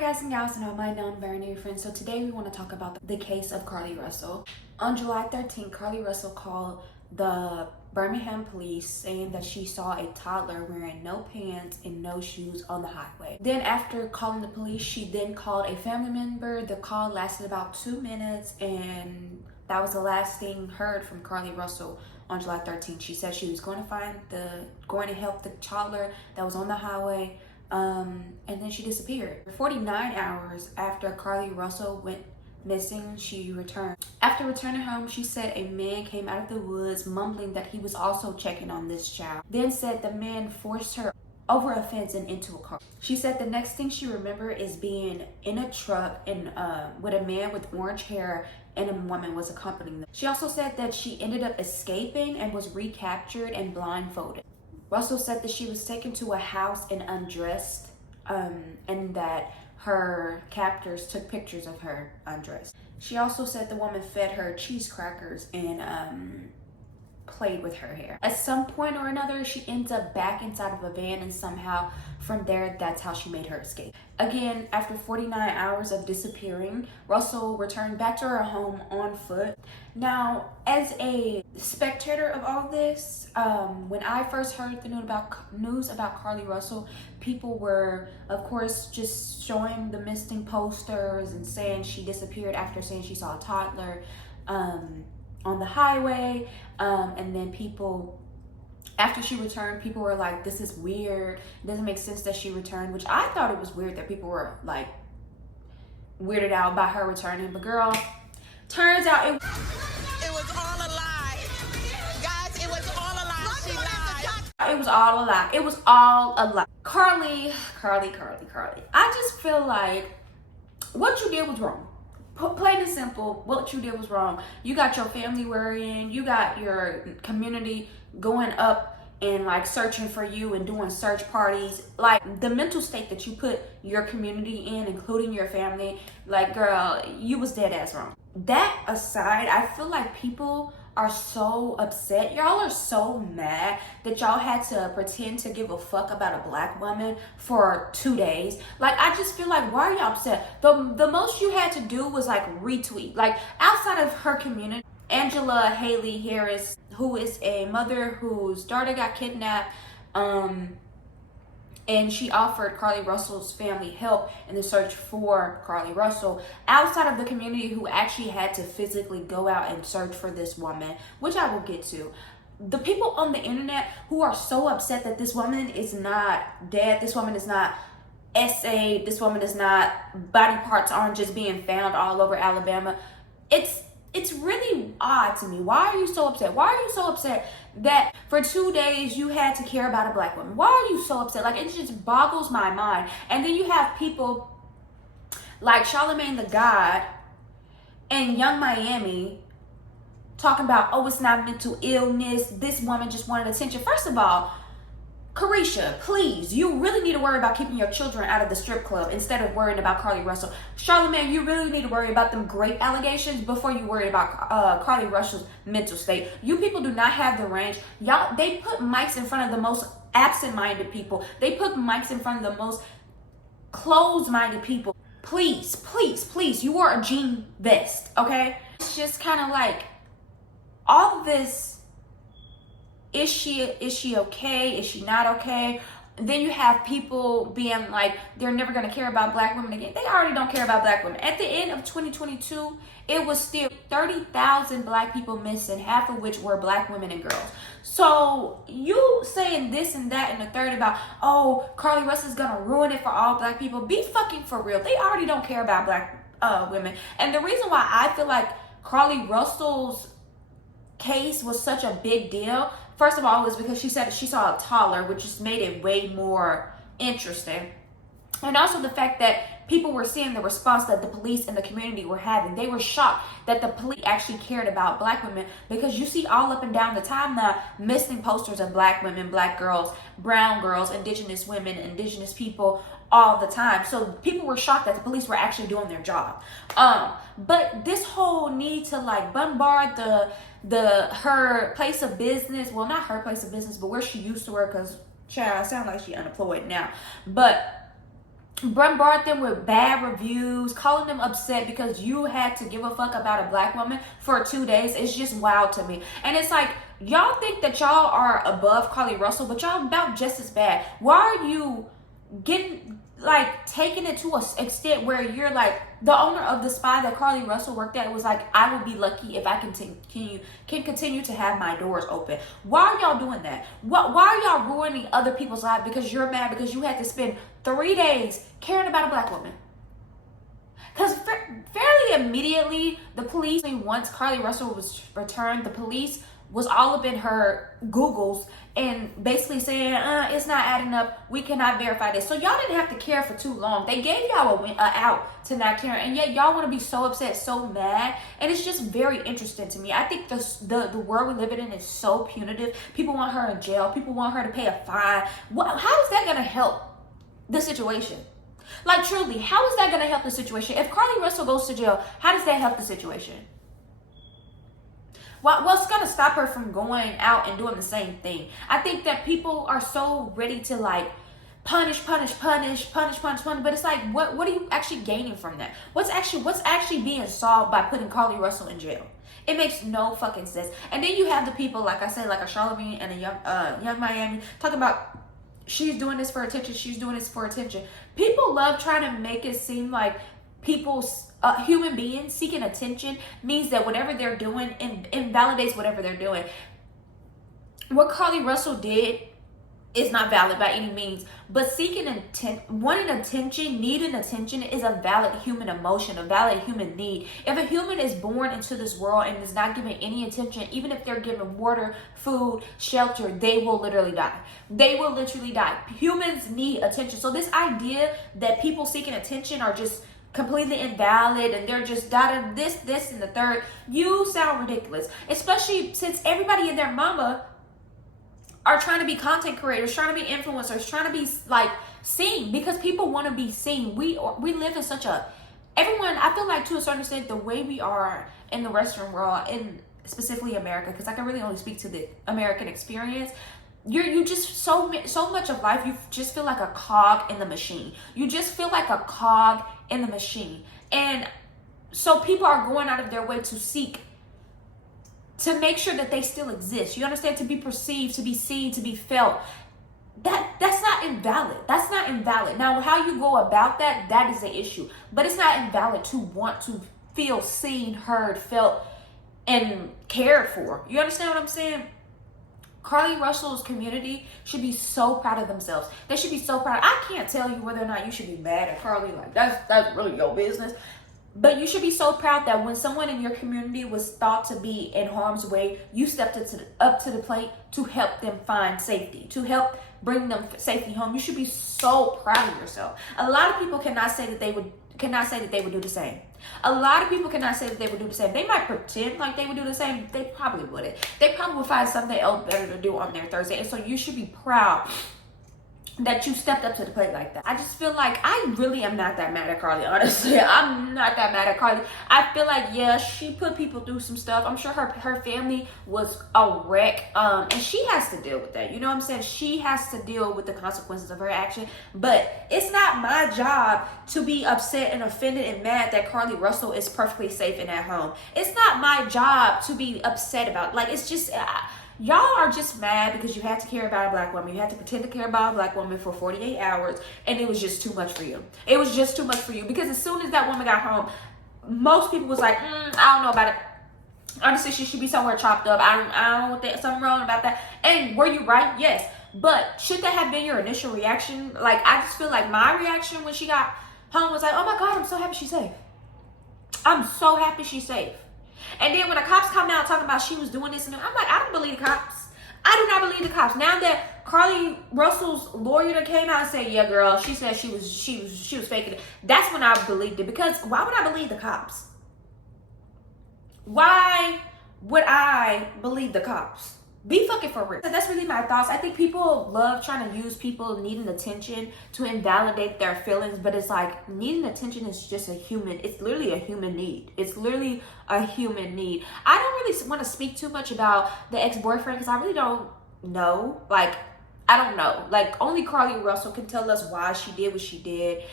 guys and gals and all my non-binary friends. So today we want to talk about the case of Carlee Russell. On July 13th, Carlee Russell called the Birmingham police saying that she saw a toddler wearing no pants and no shoes on the highway. Then after calling the police, she then called a family member. The call lasted about 2 minutes and that was the last thing heard from Carlee Russell on July 13th. She said she was going to help the toddler that was on the highway. And then she disappeared. 49 hours after Carlee Russell went missing, she returned. After returning home, she said a man came out of the woods mumbling that he was also checking on this child. Then said the man forced her over a fence and into a car. She said the next thing she remembered is being in a truck and with a man with orange hair and a woman was accompanying them. She also said that she ended up escaping and was recaptured and blindfolded. Russell said that she was taken to a house and undressed, and that her captors took pictures of her undressed. She also said the woman fed her cheese crackers and played with her hair. At some point or another, she ends up back inside of a van, and somehow from there, that's how she made her escape. Again, after 49 hours of disappearing, Russell returned back to her home on foot. Now, as a spectator of all this, when I first heard the news about Carlee Russell, people were, of course, just showing the missing posters and saying she disappeared after saying she saw a toddler on the highway, and then after she returned, people were like, this is weird, it doesn't make sense that she returned, which I thought it was weird that people were like weirded out by her returning. But girl, turns out it was all a lie. Guys, it was all a lie. She lied. It was all a lie. It was all a lie. Carlee. I just feel like what you did was wrong. Plain and simple, what you did was wrong. You got your family worrying, you got your community going up and like searching for you and doing search parties. Like the mental state that you put your community in, including your family, like girl, you was dead ass wrong. That aside, I feel like people are so upset. Y'all are so mad that y'all had to pretend to give a fuck about a black woman for 2 days. Like, I just feel like, why are y'all upset? The most you had to do was like retweet. Like, outside of her community, Angela Haley Harris, who is a mother whose daughter got kidnapped, and she offered Carlee Russell's family help in the search for Carlee Russell. Outside of the community who actually had to physically go out and search for this woman, which I will get to. The people on the internet who are so upset that this woman is not dead, this woman is not essayed, this woman is not, body parts aren't just being found all over Alabama. It's really odd to me. Why are you so upset? Why are you so upset that for 2 days you had to care about a black woman? Why are you so upset? Like, it just boggles my mind. And then you have people like Charlamagne the God and Young Miami talking about, oh, it's not mental illness. This woman just wanted attention. First of all, Carisha, please, you really need to worry about keeping your children out of the strip club instead of worrying about Carlee Russell. Charlamagne, you really need to worry about them grape allegations before you worry about Carlee Russell's mental state. You people do not have the range. Y'all, they put mics in front of the most absent-minded people. They put mics in front of the most closed-minded people. Please, you are a Jean Vest, okay? It's just kind of like all of this. Is she okay? Is she not okay? Then you have people being like, they're never going to care about black women again. They already don't care about black women. At the end of 2022, it was still 30,000 black people missing, half of which were black women and girls. So you saying this and that and the third about, oh, Carlee Russell's going to ruin it for all black people. Be fucking for real. They already don't care about black women. And the reason why I feel like Carlee Russell's case was such a big deal, first of all, was because she said she saw a toddler, which just made it way more interesting. And also the fact that people were seeing the response that the police and the community were having. They were shocked that the police actually cared about black women, because you see all up and down the timeline missing posters of black women, black girls, brown girls, indigenous women, indigenous people all the time. So people were shocked that the police were actually doing their job. But this whole need to like bombard her place of business, well, not her place of business, but where she used to work, because child, sound like she unemployed now, but bombard them with bad reviews, calling them upset because you had to give a fuck about a black woman for 2 days. It's just wild to me. And it's like, y'all think that y'all are above Carlee Russell, but y'all about just as bad. Why are you getting, like, taking it to an extent where you're like, the owner of the spa that Carlee Russell worked at was like, I will be lucky if I can continue to have my doors open. Why are y'all doing that? Why are y'all ruining other people's lives because you're mad because you had to spend 3 days caring about a black woman? Because fairly immediately, the police, once Carlee Russell was returned, the police was all up in her Googles and basically saying, it's not adding up. We cannot verify this. So y'all didn't have to care for too long. They gave y'all a out to not care. And yet y'all want to be so upset, so mad. And it's just very interesting to me. I think the world we live in is so punitive. People want her in jail. People want her to pay a fine. How is that going to help the situation? Like, truly, how is that going to help the situation? If Carlee Russell goes to jail, how does that help the situation? What's going to stop her from going out and doing the same thing? I think that people are so ready to, like, punish, but it's like, what are you actually gaining from that? What's actually being solved by putting Carlee Russell in jail? It makes no fucking sense. And then you have the people, like I said, like a Charlamagne and a young Miami, talking about she's doing this for attention, she's doing this for attention. People love trying to make it seem like human beings seeking attention means that whatever they're doing invalidates whatever they're doing. What Carlee Russell did is not valid by any means, but wanting attention, needing attention is a valid human emotion, a valid human need. If a human is born into this world and is not given any attention, even if they're given water, food, shelter, they will literally die. They will literally die. Humans need attention. So this idea that people seeking attention are just completely invalid and they're just this and the third, you sound ridiculous. Especially since everybody and their mama are trying to be content creators, trying to be influencers, trying to be like seen, because people want to be seen. We live in such a, everyone, I feel like to a certain extent, the way we are in the Western world, and specifically America, because I can really only speak to the American experience. You just so much of life, you just feel like a cog in the machine. You just feel like a cog in the machine. And so people are going out of their way to seek to make sure that they still exist. You understand? To be perceived, to be seen, to be felt. That's not invalid. That's not invalid. Now, how you go about that is the issue. But it's not invalid to want to feel seen, heard, felt, and cared for. You understand what I'm saying? Carlee Russell's community should be so proud of themselves. They should be so proud. I can't tell you whether or not you should be mad at Carlee. Like, that's really your business. But you should be so proud that when someone in your community was thought to be in harm's way, you stepped up to the plate to help them find safety, to help bring them safely home. You should be so proud of yourself. A lot of people cannot say that they would do the same. A lot of people cannot say that they would do the same. They might pretend like they would do the same. They probably wouldn't. They probably would find something else better to do on their Thursday. And so you should be proud that you stepped up to the plate like that. I just feel like I really am not that mad at Carlee, honestly. I'm not that mad at Carlee. I feel like, yeah, she put people through some stuff. I'm sure her family was a wreck. And she has to deal with that. You know what I'm saying? She has to deal with the consequences of her action. But it's not my job to be upset and offended and mad that Carlee Russell is perfectly safe and at home. It's not my job to be upset about. Like, it's just... y'all are just mad because you had to care about a black woman. You had to pretend to care about a black woman for 48 hours, and it was just too much for you. It was just too much for you, because as soon as that woman got home, most people was like, I don't know about it. Honestly, she should be somewhere chopped up. I don't think something wrong about that. And were you right? Yes. But should that have been your initial reaction? Like, I just feel like my reaction when she got home was like, oh my God, I'm so happy she's safe. I'm so happy she's safe. And then when the cops come out talking about she was doing this, and I'm like, I don't believe the cops. I do not believe the cops. Now that Carlee Russell's lawyer that came out and said, yeah, girl, she said she was faking it. That's when I believed it. Because why would I believe the cops? Why would I believe the cops? Be fucking for real. So that's really my thoughts. I think people love trying to use people needing attention to invalidate their feelings, but it's like, needing attention is just it's literally a human need. It's literally a human need. I don't really want to speak too much about the ex-boyfriend because I really don't know. Like, I don't know. Like, only Carlee Russell can tell us why she did what she did.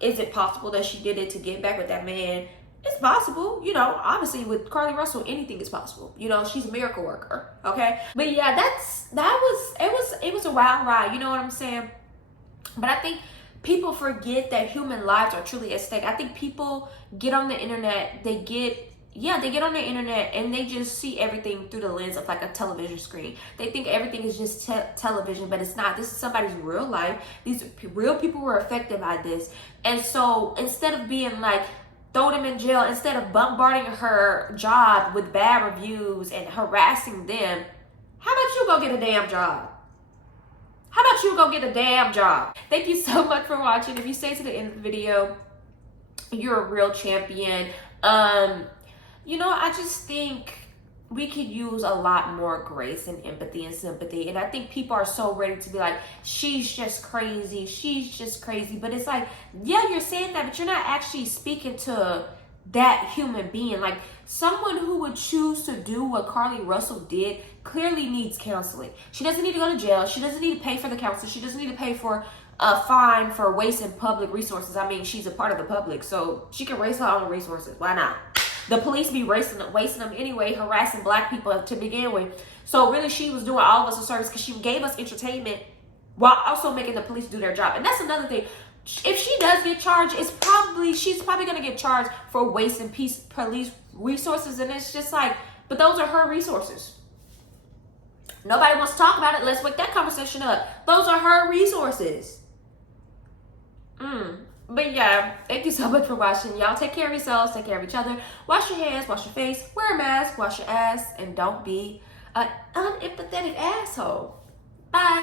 Is it possible that she did it to get back with that man? It's possible, you know. Obviously, with Carlee Russell, anything is possible. You know, she's a miracle worker. Okay, but yeah, it was a wild ride. You know what I'm saying? But I think people forget that human lives are truly at stake. I think people get on the internet, they get on the internet and they just see everything through the lens of like a television screen. They think everything is just television, but it's not. This is somebody's real life. These real people were affected by this. And so instead of being like, throw them in jail, instead of bombarding her job with bad reviews and harassing them, how about you go get a damn job? How about you go get a damn job? Thank you so much for watching. If you stay to the end of the video, you're a real champion. You know, I just think we could use a lot more grace and empathy and sympathy. And I think people are so ready to be like, she's just crazy. She's just crazy. But it's like, yeah, you're saying that, but you're not actually speaking to that human being. Like, someone who would choose to do what Carlee Russell did clearly needs counseling. She doesn't need to go to jail. She doesn't need to pay for the counseling. She doesn't need to pay for a fine for wasting public resources. I mean, she's a part of the public, so she can waste her own resources. Why not? The police be wasting them anyway, harassing black people to begin with. So really, she was doing all of us a service because she gave us entertainment while also making the police do their job. And that's another thing. If she does get charged, she's probably going to get charged for wasting police resources. And it's just like, but those are her resources. Nobody wants to talk about it. Let's wake that conversation up. Those are her resources. But yeah, thank you so much for watching. Y'all take care of yourselves, take care of each other. Wash your hands, wash your face, wear a mask, wash your ass, and don't be an unempathetic asshole. Bye.